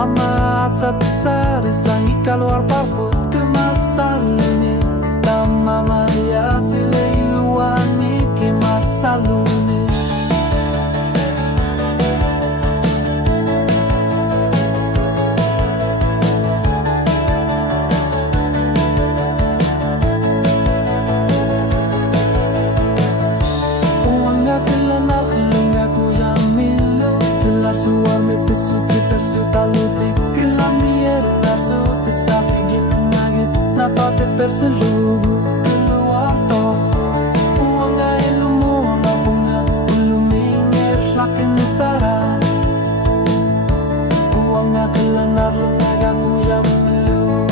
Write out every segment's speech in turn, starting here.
amat sari sangi keluar parput ke masalahnya tama maya silai luani ke masalahnya uangnya kelenar khilunga ku yamilu selar suami pesuti taluti kelamir nasu tetsapi git nagit napate perselugu keluar toh uanga ilumu nabunga ulumingir lakin sara uanga kelenar lunaga kuyam melu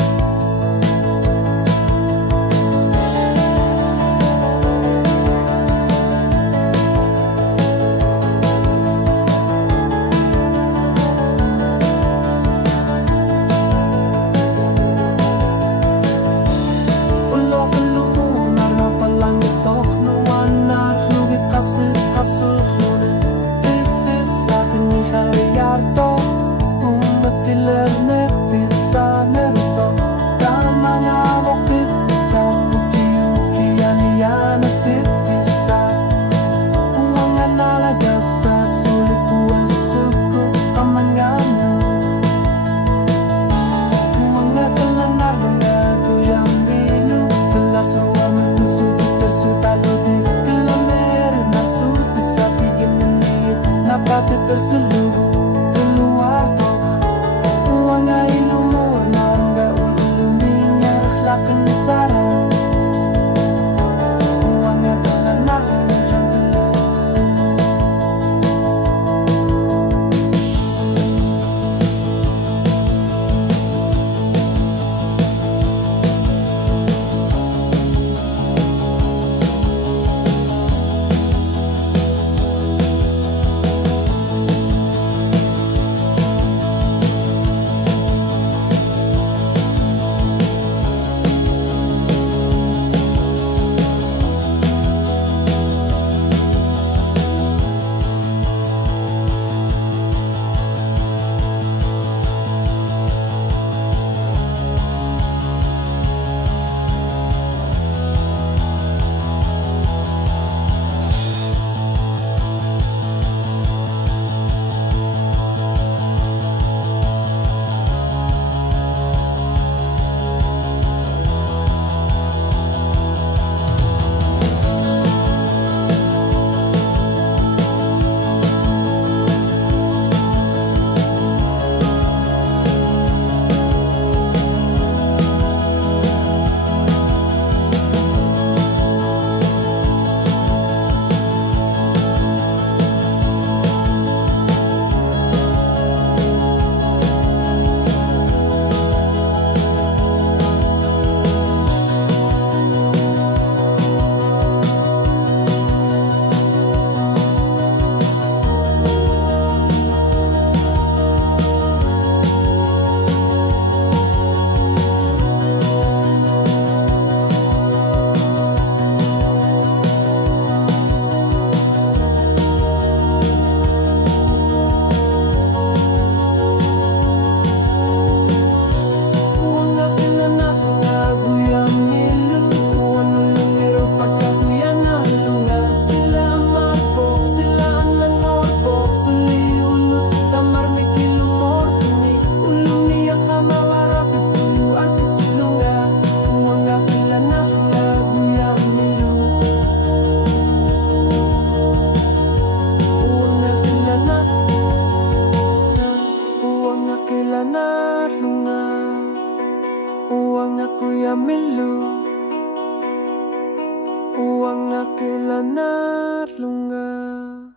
Sok nuwana flugit kasul flore Befissa ni hariyarto Umatiler nek pizza neruso Damanga mo befissa Uki aniyana befissa Uanga nalagasat sulit kuas suku kamangano Uanga kalanar lungago yang bilu Selar suami pesuti taluti kelamer nasuti sapi gemenit napate perselugu keluar toh uanga ilumur nangga uluminya lakin sara uanga kalanar macam dulu Uang aku ya milu Uang aku lanar lunga